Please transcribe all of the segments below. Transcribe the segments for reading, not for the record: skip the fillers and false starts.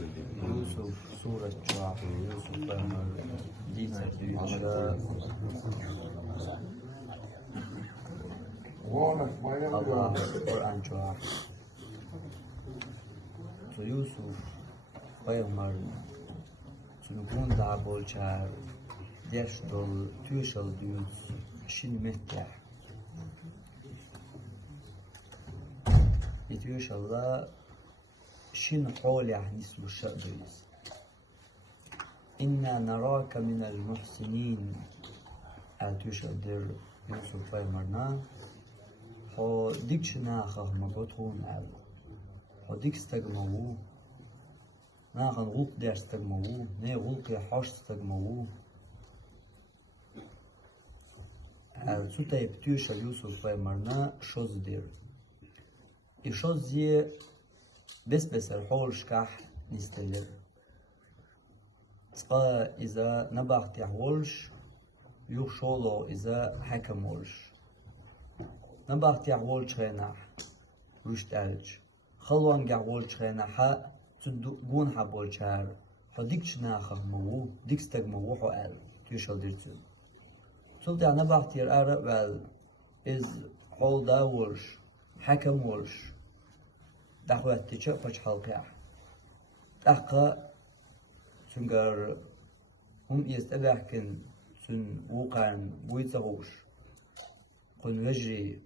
يوسف سورة شعب يوسف بمر ديسة يوشا الله القرآن شعب يوسف بمر سنكون دعبول شعب ديشتل توشل ديوز شين متع يتوش الله شين حولي عن اسم الشأبيز إنا نراك من المحسنين أتوش أدر يوسف فايمرنا حو ديك شناخه مبطون أو حو ديك استجمعوه ناخن غلق دير استجمعوه نه غلق يحاش استجمعوه سوتا يبتوش يوسف فايمرنا شوز دير يشوز زي بس الحول شكاح نستلر تقا إذا نبغت يحولش يخشولو إذا حكمولش نبغت يحولش خيناح وشت ألج خلوان يحولش خيناحا تدقون حبول شار حديك شناخه مو ديك استجمو حو أل تيشل ديرتون سلطة نبغت يرأر وال إز حول داولش حكمولش دعوات تيجا فش حلقة دقة سنجر هم يستبعكن سن وقعن بويتغوش قن وجري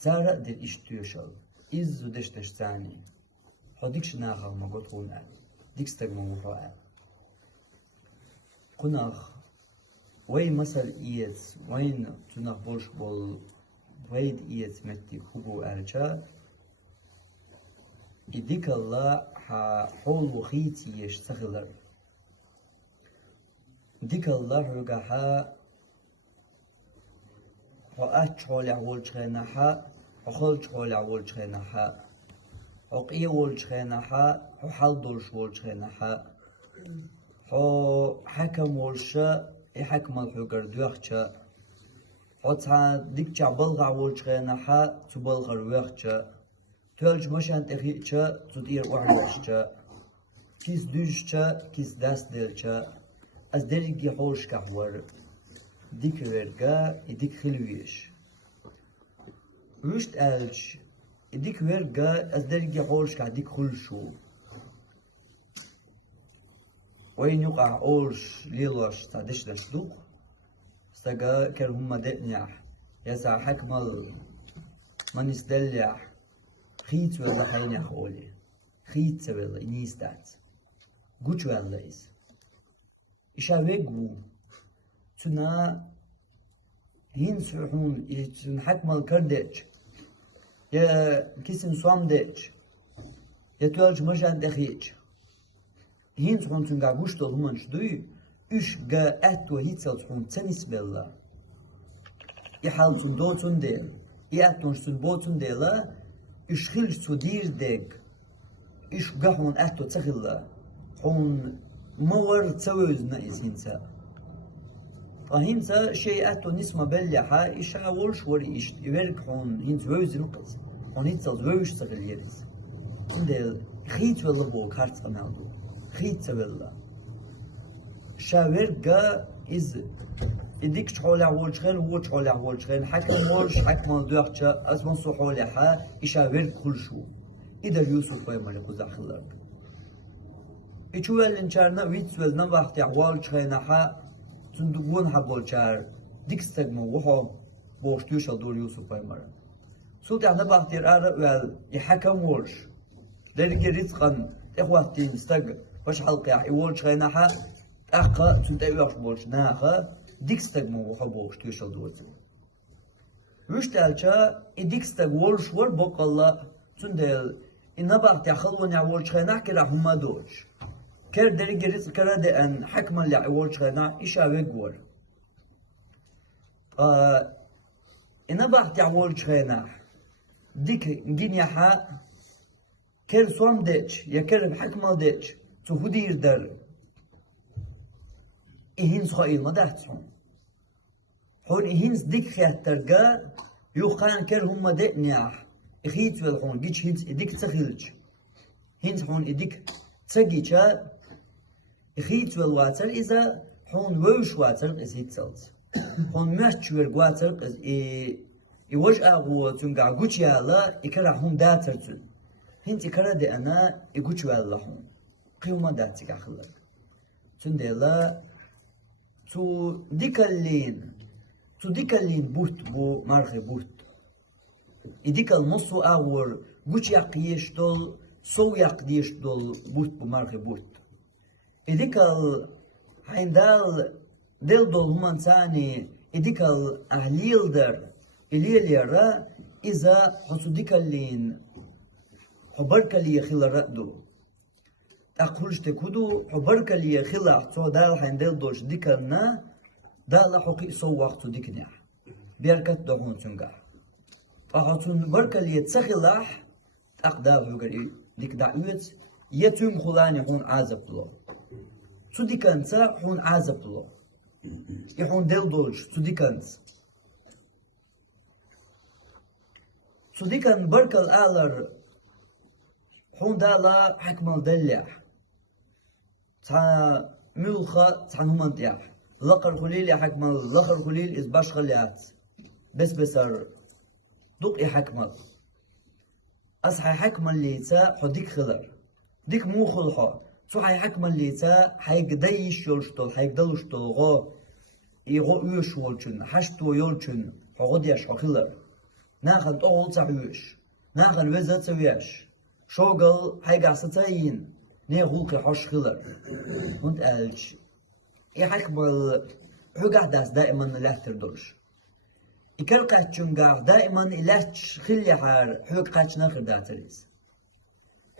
زارة دل اشتيوشل إزو دشتش ثاني حديكش ناخر ما قلت هون أل ديك موحو أل قناخ وين مثل إيت وين تناخ بولش بول وين إيت متي خبو أرجا إديك الله حول وخيتي يشتغلر ديك الله رجعها أتشغل عول شغنها أخل شغل عول شغنها أقي عول شغنها حلدول شغل شغنها حكم ولشة يحكم الحجر دوخشة حتى ديك جبل عول شغنها تبلغ الوخشة تولج مشان تخيتشا تدير وعلشتا كيس دوشتا كيس داس دلتا از درجي حوش كحور ديك ورقا يديك خلويش رشت ألج يديك ورقا از درجي حوش كديك خلشو وين يقع أولش ليلوش تادش لسلوق ساقا كرهم دقنيح يسا حكمل من يستلح خيت ولا حين حولي خيت ولا نيستات قوش ولا إيش إشابيجو تنا هين سرحون يتن حكم الكردج يا كيسن صامدج يا تولج مجان دخيج هين سرحون تنقع قوش تلهمنش دوي إيش جا أتو هيتسل سرحون تنس بلا يحال سندوتون ديل يأتونش سنبوتون ديلا إيش خلش تدير ديك إيش قاحون أتو تخلا حون مور تسويز نايس هنسا فهنسا شيء أتو نسمة بلحة إيش أولش وري إيش يورك حون هنس ويز مقص حون هنسا ويش تغل يرز هندل خيت ولا بوك هارت قنالو خيت ولا شاورقا إز إديك شحول عول شغل هو شحول عول شغل حكم ورش حكم الدوحشة أسمن صحول حا إشاور كل شو إذا يوسف ويمر قزح خلق إشوال إنشارنا ويتسوال نبحث عوال شغلنا حا صندوقون حبول شار ديك استجمو وحو بوشتوش دور يوسف ويمر صوت عنا بحث يرأر وال يحكم ورش لذلك رزقا إخواتين استج وش حلقة عوال شغلنا حا أخا صندوق بولش ناخا ديكستag مو وحبوش تيشل دوزي وش تالشا إديكستag ولش ور بوك الله تندل إن بعض يخلون يعولش خناح كلا هما دوش كر درجة رزق كرد أن حكما لعولش خناح إيش أبيجور إن بعض يعولش خناح ديك جينيا حا كر صوم ديش يا كر حكما ديش تهودي يردر إهين سخائل ما دهتهم حون إهين ديك خيات ترقى يوخان كر هم دقنياح إخيت والحون جيش هينس إديك تخيلج هنت حون إديك تسجيشا إخيت والواتر إذا حون وش واتر إزيت سلت حون ماشي واتر يوجه أغو تنقع قوتيا لا إكرا حون داتر تن هنت إكرا دي أنا إقوتي والله حون قيوما داتك أخلق تن دي لا تو ديكالين بوت بو مرخي بوت إديكال نصو أغور قوتي يقيش دول سو يقديش دول بوت بو مرخي بوت إديكال عندال دل دول همان ثاني إديكال أهليل در إليل يرى إذا حسو ديكالين حبرك لي خلا رأدو أقولش تكودو حبرك لي خلا تو دال عندال دوش ديكالنا دال حقي سو وقتو ديكنيا بيركت دهون تنقع أحطون برك لي تسخلاح أقدار هجري ديك دعوت يتم خلاني هون عازب له تودي كنسا هون عازب له يهون دل دولش تودي كنس تودي كان برك الآلر هون دالا حكمل دليح تا ملخا تا همان تياح لقر خليل يا حكمل لقر خليل إز باش خليات بس بسر دوق حكمل أصحى حكمل ليتا حديك خلر ديك مو خلحا صحى حكمل ليتا حيقديش يولشتول حيقدلشتول غو يغو يوش ولشن حشتو يولشن حغد يش خلر ناخن طول تعيش ناخن وزت سويش شوغل حيقع ستاين نيغولك حش خلر كنت ألش يحكمل حقع داس دائما لا تردوش إكرقات جنقار دائما إلاش خلي حار حققات نخر داتريز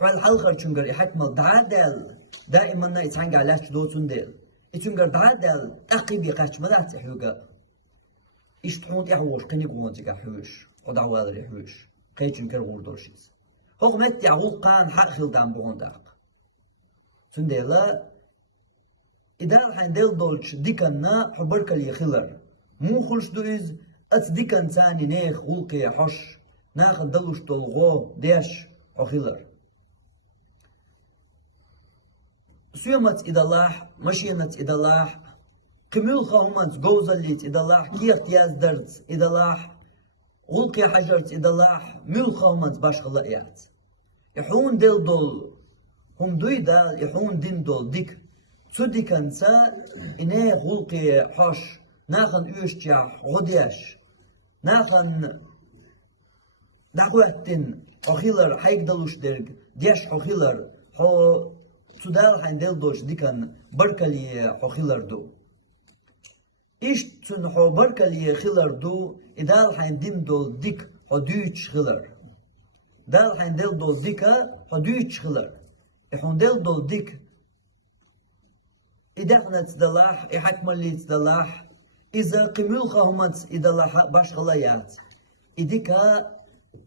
حال حلقر جنقار يحكمل دعادل دائما نا يتعنقع لاش دوتون ديل يتنقر دعادل أقيبي قاتش مدات حقا إشتحون يحوش قيني قوان تقع حوش ودعوال يحوش قي جنقر غوردوشيز هو مت يعول قان حق خلدان بغون داق تنديلا إذا الحين ديل دولش ديكنا حبرك لي خلر مو خلش دويز أتصدقن ثاني نيخ غلقي حش ناخد دلوش تلغو ديش أخيلر سيومت إدلاح مشينت إدلاح كميل خاومت جوزليت إدلاح كيرت يازدرت إدلاح غلقي حجرت إدلاح ميل خاومت باش خلقيات يحون ديل دول هم دوي دال يحون دين دول ديك توديكن سا إنه غلقي حش ناخن يوشتيح غديش ناخن دعوتين أخيلر حيقدلوش درج ديش أخيلر هو تدال حين دلدوش ديكن بركلي أخيلر دو إيش تن هو بركلي خيلر دو إدال حين دين دول ديك هدوش خيلر دال حين دلدول ديكا هدوش خيلر إحون دلدول ديك إذا احنا تدلاح يحكم اللي تدلاح إذا قميل خاهمت إذا لا باش خلايات إذا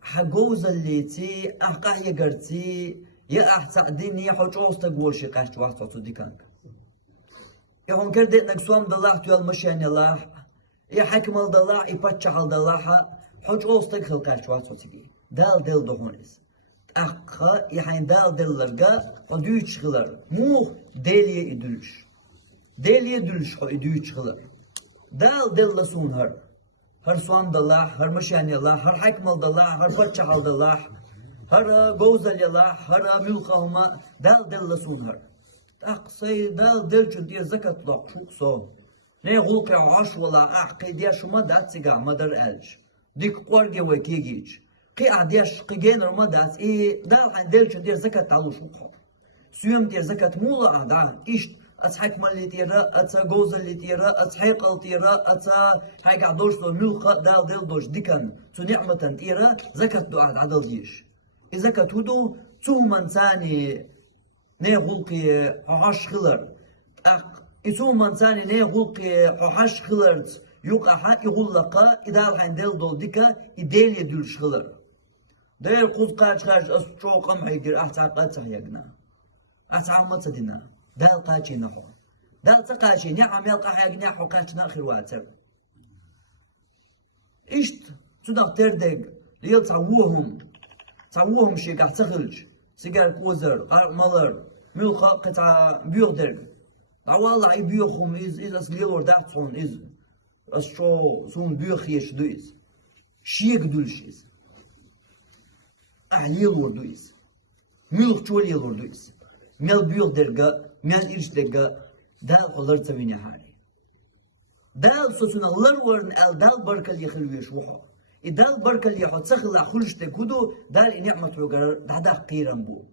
حجوز اللي تي أحقا يقرتي يا أحتقدين يا حجوز تقول شيء قاش واحد تصدق كانك يا هم كردت نقصون بالله توال مشيان الله يا حكم الله يفتح الله حجوز تقول قاش واحد تصدق دال دل دهونس أحقا يحين دال دل لرجا وديش خلر مو دليل يدلش دليل يدلش هو يديش خلر دال دل لسون هر سوام دالله هر مشان الله هر حكم الله هر فتح الله هر جوزل الله هر ملقهما دال دل لسون أقصي دال دل جندي زكاة لا شو صو نه غلق عاش ولا عقيدة شما دات سجع مدر ألج ديك قرجة وكيجيج قي عديش قيجين رمضان دال عن دل جندي زكاة تعلو شو سيوم دي زكاة مولا عدا إيش أتحكم اللي تيرا أتا جوز اللي تيرا أتحيق التيرا أتا حاجة عدوش لو ملقى دال دل دوش ديكن تو نعمة تيرا زكاة دعاء عدل ديش إذا كتودو تو من ثاني نغلقي عاش خلر إتو من ثاني نغلقي عاش خلرت يوقع حق يغلقا إذا الحين دل دول ديكا إديل يدولش خلر دير قوز قاش خاش أسطرو قم حيقر أحتاق أتح يقنا أتح متدنا دال قاشي نحو دال تقاشي نعم يلقى حاج نحو قاش ناخر واتر إشت تدق تردق ليل تعووهم شي قاع تخرج سيجار كوزر قار مالر ملخا قطع بيوخ درج والله أي بيوخهم إز أصلي وردات صون إز أشوا صون بيوخ يشدو إز شيك دولش إز أهلي وردو إز ملخ شولي وردو إز مال بيوخ درجة مال إيش درجة دال قلر تبيني هاي دال سوسنا لر ورن ال دال بركل يخلويش وحو إدال بركل يحط سخلا خلش تكودو دال نعمة وقرر دادا قيران بو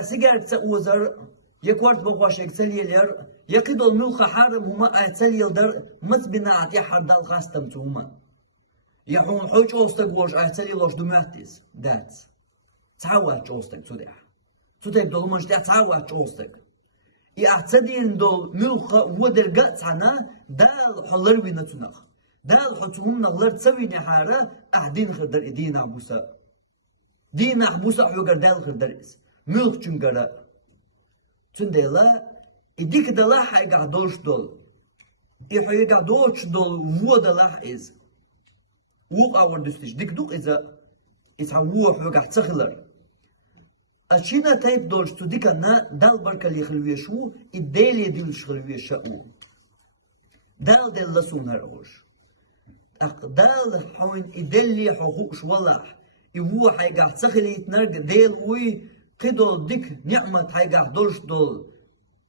سيجار تسوزر يكورت بقواشك سليلر يقيدو الملخ حارم هما سليل در متبنا عتي حردال خاستم توما يحون حوش أوستق وش سليلوش دماتيس دات تعوات أوستق تودح دول منش تعوات أوستق يعتدين دول ملخ ودر قطعنا دال حلر وينتونخ دال حتهم نغلر تسويني حارة أحدين خردر إدينا بوسا دينا حبوسا حوغر دال خردر إس ملخ چنگره تندلا إديك دلا حيقع دوش دول إحيقع دوش دول هو دلا إز وق أور دستش ديك دوق إذا هو حيقع تخلر أشينا تايب دوش تو ديك أنا دال بركة اللي خلويشو إدالي ديلش خلويشو دال دل لسون هرغوش دال حوين إدالي حقوقش والله هو حيقع تخلي يتنرق ديل وي قدول ديك نعمة حيقع دوش دول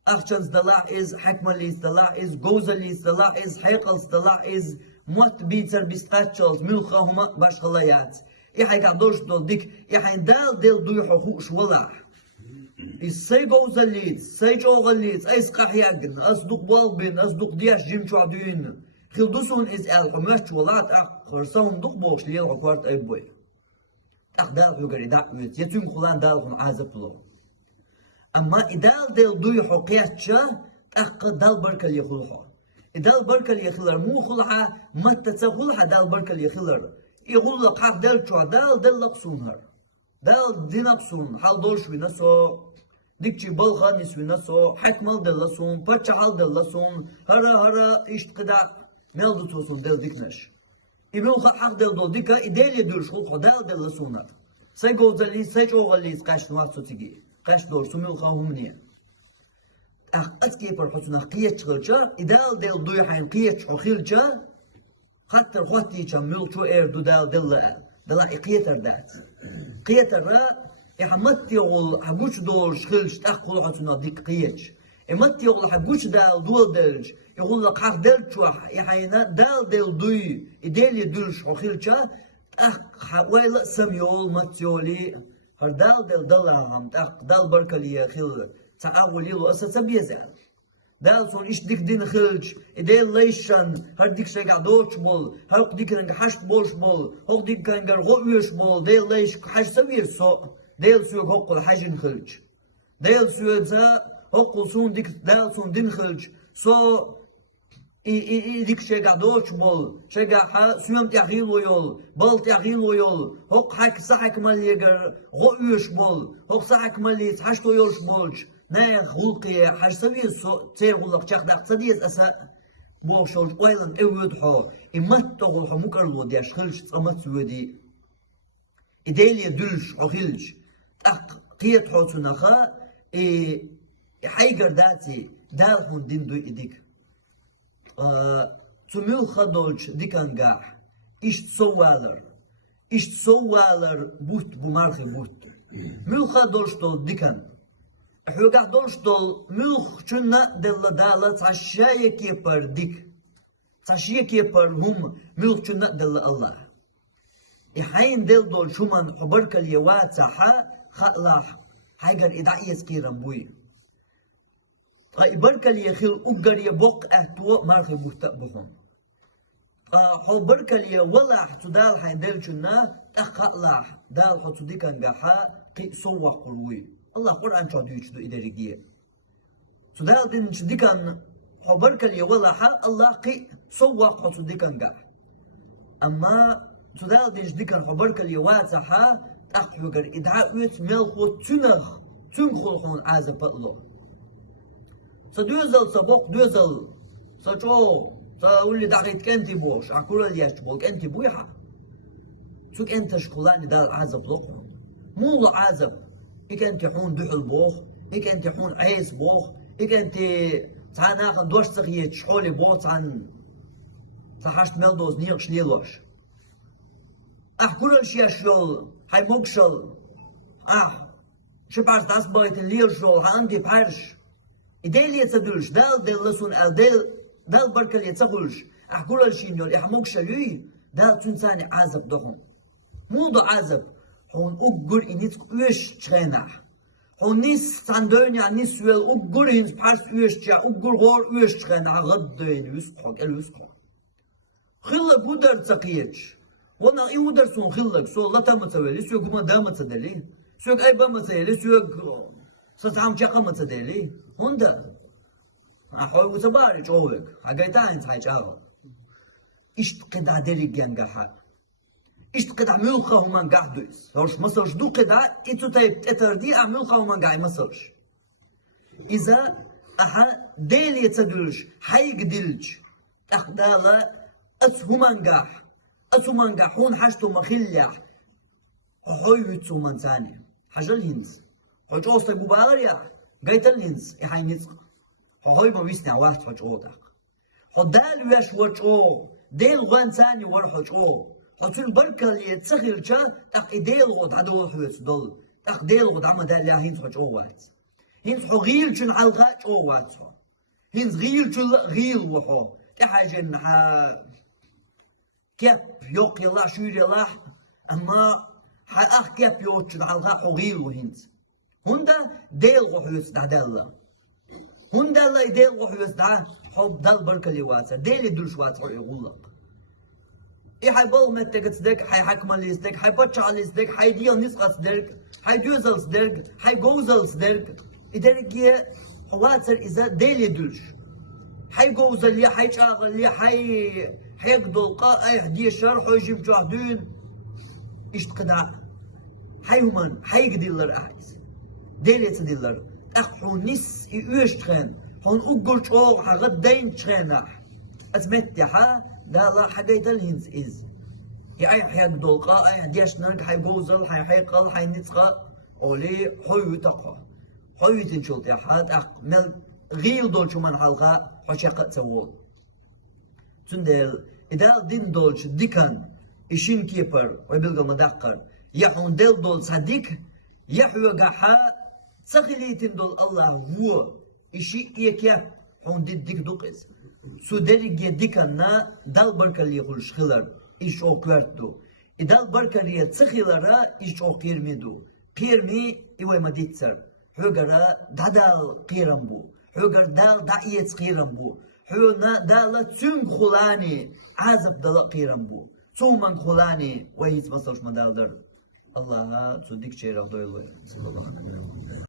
أخشنز دلاع إز حكمليز دلاع إز جوزليز دلاع إز حيقلز دلاع إز موت بيتر بيستاتشلز ملخا هما باش خلايات حيقع دوش دول ديك حين دال ديل دوي حقوقش والله إز سي جوزليز سي جوغليز أيس قحياقن أصدق والبين أصدق دياش جيم شعدين خلدوسون إز الحماش والله خرصاهم دوق بوش ليل عقوارت أي بوي أخدال يقري دعوت يتم خلان دالهم عازبلو أما إدال دل دوي حقياتشا دال بركل يخلها إدال بركل يخلر مو خلها متى تخلها دال بركل يخلر يقول لك حق دل شو دل لقصونها دل دينقصون حال دورش بنسو ديكشي بلغا نسو حكمل دل لسون بچحال دل لسون هرا إشتقدا ميلدو توسون دل ديكنش إبنو حق دل دول ديكا إدالي دورش خلق دل لسونا سي جوزاليس سي جوغاليس قاش نوات سوتيجي قاش دور سميل خاهمنيا أتكي برحوتنا قيتش غلجا إدال دل دوي حين قيتش وخيلجا خاطر خواتي شميل شو إردو دل إقيتر دات قيتر را إحمتي يقول حبوش دور شخلش تأخذ حوتنا ديك قيتش إمتي يقول حبوش دول دلج يقول لك حق دلشوا يحينا دل دوي إدالي دلش وخيلجا ويلا سميول ماتيولي هردال دلهم دال بركلي خيل تعاول يلو أساسا بيزال دال صون إيش ديك دين خلج إدال ليشان هرديك شجع دوش بول هرق ديك نج حشت بولش بول هرق ديك كان جر غويش بول دال ليش حش سوير سو دال سوق هقول حاجن خلج دال سوق ذا هقول صون ديك دال صون دين خلج سو ديك شجع دوش بول شجع سوم تأخيل ويول بال تأخيل ويول هق حك صحك ماليجر غويش بول هق صحك مالي حشت ويولش بولش نايخ غلقي حش سوي سو تيغلق شخ دقصديس أسا بوشول ويلن أود حو إمت تغل حمكر لو ديش خلش تأمت سودي إدالي دلش عخيلش قيت حو تنخا حيقر داتي دالهم دين دو إديك تميل خدولش ديكان قاح إشت سوالر بوت بمارخي بوت ميل خدولش دول ديكان حوقع دولش دول ملخ چنا دل دالا تعشايا كيبر ديك تعشايا كيبر هم ملخ چنا دل الله إحين دل دول شمان حبرك اليوات سحا خلاح حيقر إدعيس كيران بوي إبرك اليخيل أقر يبوق أهتوى مارخي مستقبهم حبرك اليا ولا حتدال حين دل چنا أخلاح دال حتدي كان قاحا قي سوح قروي الله قرآن شو ديوش دو إدارية سودال دين شديكان حبرك اللي ولا حال الله قي سوق حسديكان قاح أما سودال دين شديكان حبرك اللي واتحا أحوجر إدعاء ويت ملخو تنخلخون عازب الله سدوزل سبوق دوزل سجو سأقول دعيت كنتي بوش أقول لي أشبوك أنت بويها سوك أنت شغلاني دال عازب لقهم مو عازب إك أنت حون دحل بوخ إك أنت حون عيس بوخ إك أنت تعال ناخذ دوش تغييت شحولي بوخ عن تحشت ملدوز نيرش ليلوش كل الشيء شول هاي موكشل شبعت أصبحت الليل شول عندي بحرش إديل يتصدلش دال لسون دال بركل يتصغلش كل الشيء نول موكشل دال تنساني عازب دخون موضوع عازب هون أقول إنيت ويش تشينح هون نيس تندوني نيس ويل أقول إنس بحرش ويش تشا أقول غور ويش تشينح غدين يسقط اليسقط خلق ودر تقيتش وانا اي ودر سون خلق سو لا تمتسوي سوق ما دامت دلي سوق اي بمتسوي سوق ستعم شقه متدلي هوندا احو وتبارك اولك حقيتان تايجاو اشتقد دلي جنجها اشتقد ملخه من قاعدوس هوش مسلش دو قدا اتو تايب اتردي ملخه من قاعد مسلش اذا ديلي تدلش حيقدلج اخدالا أتومانجح هون حاجته مخليح هويتو من ثاني حاجة الهنز حاج أوستي بباريا قايت الهنز إحاي نتق هوي ما ويسنا واحد حاج أودق دال ويش وجهو ديل غوان ثاني ور حاج أو حاجون بركة اللي تسخير جا تق ديل غود عدو حويت دول تق ديل غود عما دال يا هنز حاج أوات هنز حو غيل جن حلقة أوات هنز غيل جن غيل وحو إحاجة نحا كيف يوق يلا شوير يلا أما كيف يوتش على حقيل وهنز هندا ديل غحوس دعدالله هندا لا ديل غحوس دع حب دل بركة لواسة ديل يدلش واسع يقول حي بول متك صدق حي حكم اللي صدق حي بتش على صدق حي ديال نسقة صدق حي جوزل صدق حي جوزل صدق إدرك يه حواسر إذا ديل يدلش حي جوزل يا حي شاغل يا حيقضوا قائع دي الشرح ويجيب جهدين اشتقدع حيومن حيقدي الرأيس ديليت ديلر أخو نس يوشتخن هون أقول شو حغد دين تخنح أزمت يا دا حاجة الهنز إز حيقضوا قائع دي الشرح حيبوزل حيقل حينسقى أولي حيو تقوى حيو تنشلت يا مل غيل دول شو من حلقة حشاقة سوول تندل إذا دين دولش ديكان إشين كيبر ويبلغ مدقر يحون دل دول صديق يحوى قحا تسخليتين دول الله هو إشي إيكيب حون ديك دوقس سو دريق ديكان نا دال بركة اللي يقول شخلر إيش أوكلردو إدال بركة اللي تسخلر إيش أوكيرميدو بيرمي إيوه مديتسر حوغرا دادال قيرمبو حوغر دال دايت قيرمبو حونا دالة تون خلاني عازب دل قيرمبو تومن خلاني وهيت مصرش مدالدر الله تصدق شيء راه دويل